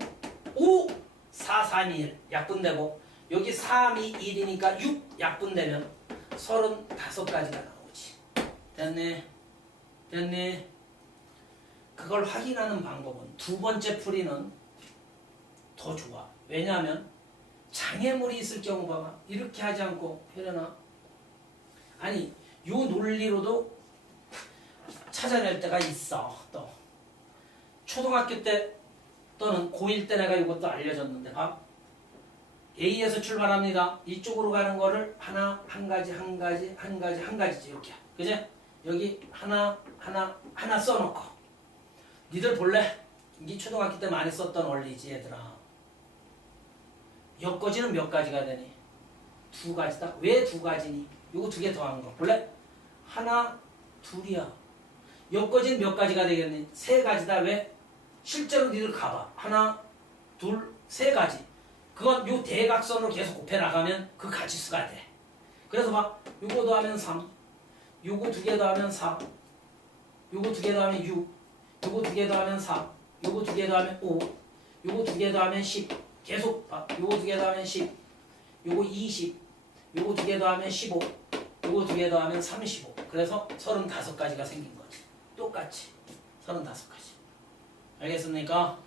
5, 4, 3, 2, 1 약분되고 여기 3, 2, 1이니까 6 약분되면 35가지가 나오지. 됐네? 됐네? 그걸 확인하는 방법은 두 번째 풀이는 더 좋아. 왜냐하면 장애물이 있을 경우 봐봐. 이렇게 하지 않고 혜련아. 아니 요 논리로도 찾아낼 때가 있어. 또 초등학교 때 또는 고1 때 내가 이것도 알려줬는데 봐. A에서 출발합니다. 이쪽으로 가는 거를 하나, 한 가지, 한 가지, 한 가지, 한 가지지 이렇게. 그지? 여기 하나, 하나, 하나 써놓고 니들 볼래? 이게 초등학교 때 많이 썼던 원리지 얘들아. 엮어지는 몇 가지가 되니? 2가지다. 왜 2가지니? 요거 2개 더한 거. 볼래? 하나, 둘이야. 엮어진 몇 가지가 되겠니? 3가지다. 왜? 실제로 니들 가봐. 하나, 둘, 3가지. 그건 요 대각선으로 계속 곱해 나가면 그 가지수가 돼. 그래서 봐. 요거 더하면 3. 요거 2개 더하면 4. 요거 2개 더하면 6. 요거 2개 더하면 4. 요거 2개 더하면 5. 요거 2개 더하면 10. 계속 봐. 요거 2개 더하면 10. 요거 20. 요거 2개 더하면 15. 요거 2개 더하면 35. 그래서 35가지가 생긴 거지. 똑같이 35가지. 알겠습니까?